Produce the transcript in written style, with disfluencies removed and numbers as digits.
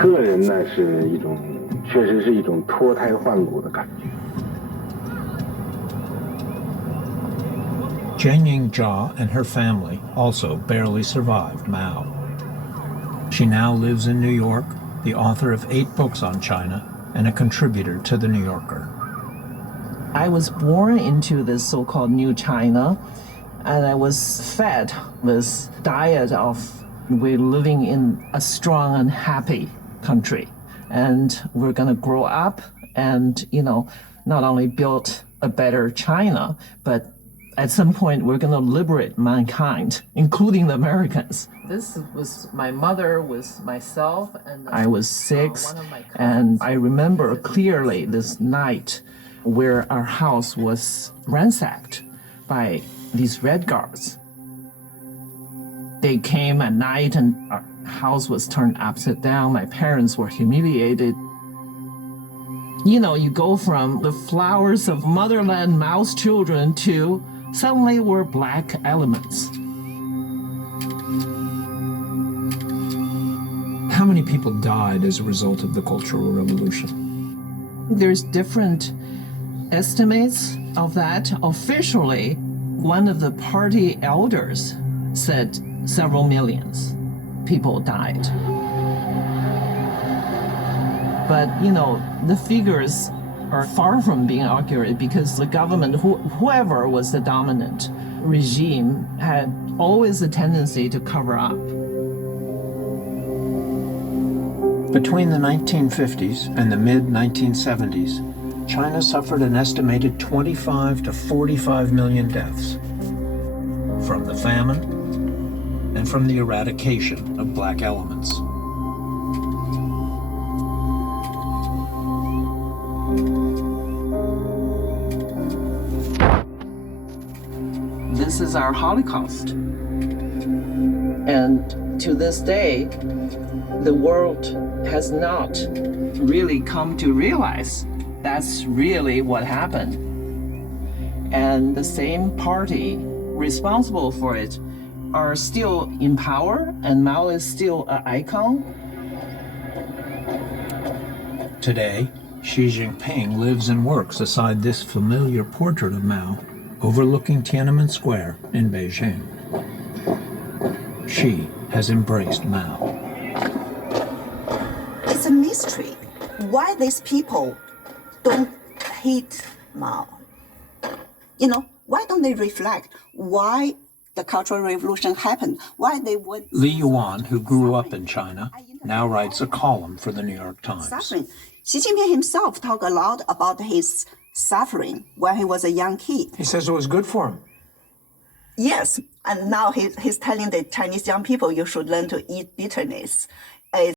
个人呢是一种，确实是一种脱胎换骨的感觉。Jianying Jia and her family also barely survived Mao. She now lives in New York, the author of 8 books on China, and a contributor to The New Yorker. I was born into this so-called New China, and I was fed this diet of we're living in a strong and happy country, and we're going to grow up and, not only build a better China, but at some point we're going to liberate mankind, including the Americans. This was my mother with myself, and I was 6, and I remember clearly this night where our house was ransacked by these Red Guards. They came at night and our house was turned upside down. My parents were humiliated. You go from the flowers of motherland, Mao's children, to suddenly we're black elements. How many people died as a result of the Cultural Revolution? There's different estimates of that. Officially, one of the party elders said several millions people died. But, the figures are far from being accurate because the government, whoever was the dominant regime, had always a tendency to cover up. Between the 1950s and the mid-1970s, China suffered an estimated 25 to 45 million deaths from the famine and from the eradication of black elements. This is our Holocaust. And to this day, the world has not really come to realize that's really what happened. And the same party responsible for it are still in power, and Mao is still an icon. Today, Xi Jinping lives and works aside this familiar portrait of Mao, overlooking Tiananmen Square in Beijing. Xi has embraced Mao. It's a mystery why these people don't hate Mao. Why don't they reflect why the Cultural Revolution happened, why they would... Li Yuan, who grew up in China, now writes a column for the New York Times. Suffering. Xi Jinping himself talked a lot about his suffering when he was a young kid. He says it was good for him. Yes, and now he's telling the Chinese young people you should learn to eat bitterness.